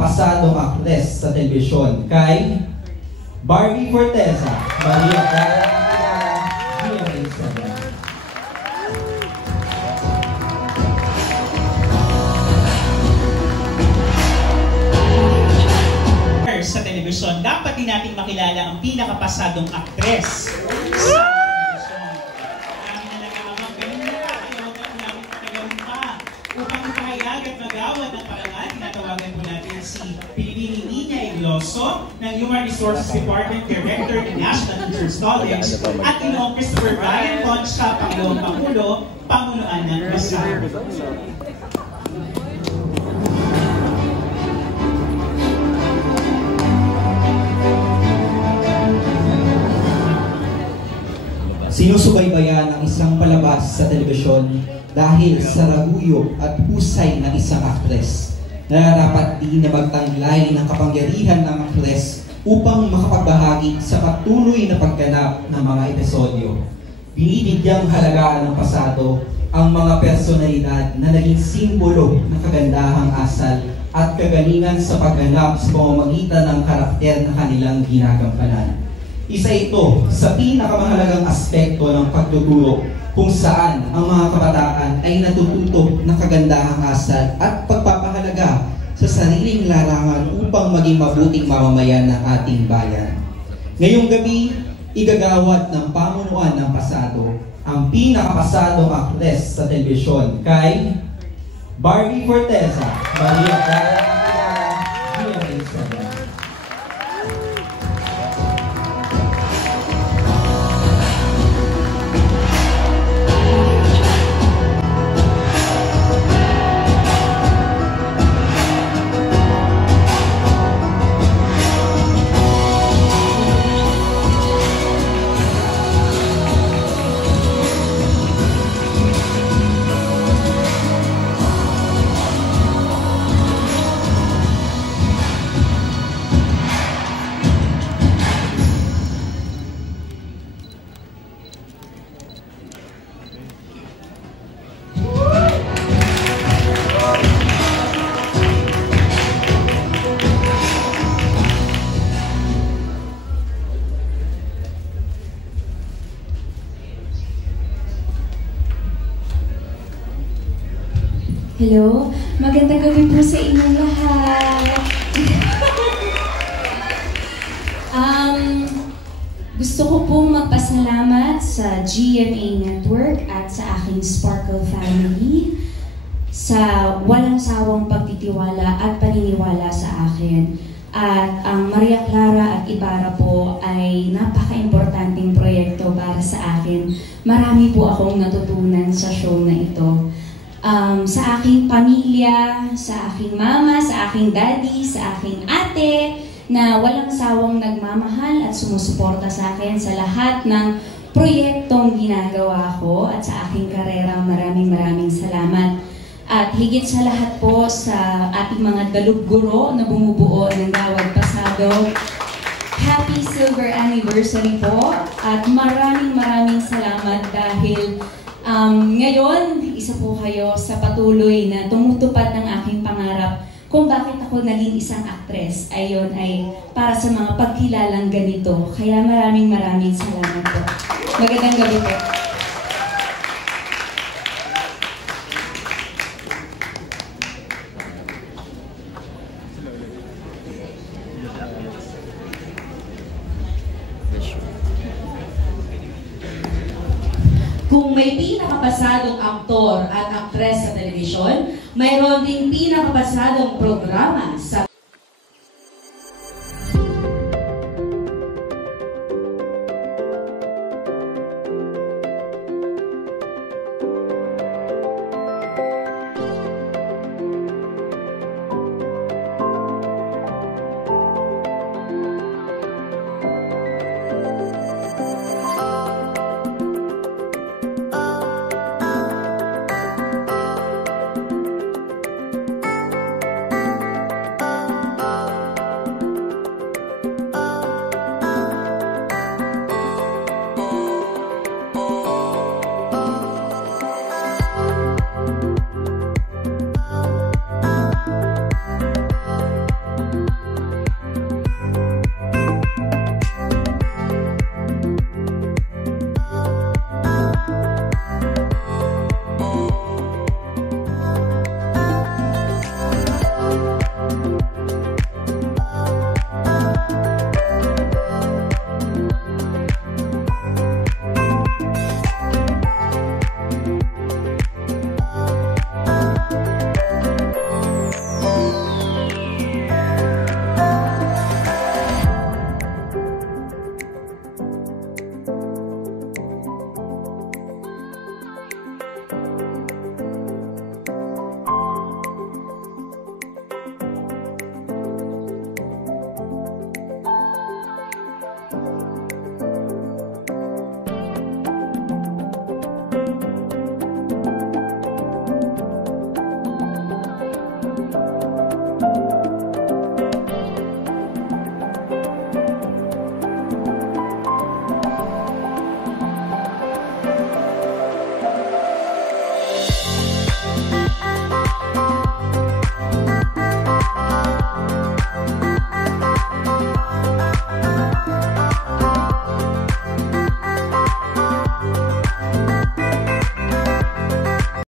pinakapasadong aktres sa telebisyon kay Barbie Forteza, Maria Clara Gillian Sagan. Sa telebisyon, dapat din nating makilala ang pinakapasadong aktres sa telebisyon. Marami na nag-aamang ganun na, ayaw namin patagalan pa. Upang ipahayag at magawad ng parangal, tinatawagan po natin si Pilipini Nina Igloso ng Human Resources Department Director ng National Teachers College at Ginoong Christopher Brian Concha, Pangulong Pangulo, Pamunuan ng Basar. Sinusubaybayan ang isang palabas sa telebisyon dahil sa raguyo at husay ng isang aktres. Nararapat din na magtanglay ng kapangyarihan ng aktres upang makapagbahagi sa patuloy na pagganap ng mga episodyo. Binibigyang halagaan ng pasado ang mga personalidad na naging simbolo ng kagandahang asal at kagalingan sa pagganap sa pamamagitan ng karakter na kanilang ginagampanan. Isa ito sa pinakamahalagang aspekto ng pagtuturo kung saan ang mga kabataan ay natututo ng kagandahang asal at pagpapahalaga sa sariling larangan upang maging mabuting mamamayan ng ating bayan. Ngayong gabi, igagawad ng pamunuan ng pasado ang pinakapasadong aktres sa telebisyon kay Barbie Forteza, Maria Clara Gillian Sagan. Hello, magandang gabi po sa inyong lahat. Gusto ko pong magpasalamat sa GMA Network at sa aking Sparkle family sa walang sawang pagtitiwala at paniniwala sa akin. At ang Maria Clara at Ibarra po ay napaka-importanting proyekto para sa akin. Marami po akong natutunan sa show na ito. Sa aking pamilya, sa aking mama, sa aking daddy, sa aking ate, na walang sawang nagmamahal at sumusuporta sa akin sa lahat ng proyektong ginagawa ko at sa aking karera. Maraming salamat. At higit sa lahat po sa ating mga dalubguro na bumubuo ng Gawad Pasado. Happy Silver Anniversary po at maraming salamat dahil ngayon, isa po kayo sa patuloy na tumutupad ng aking pangarap kung bakit ako naging isang aktres. Ayon ay para sa mga pagkilalang ganito. Kaya maraming salamat po. Magandang gabi po. Kung may pinakapasadong aktor at aktres sa telebisyon, mayroon ding pinakapasadong programa sa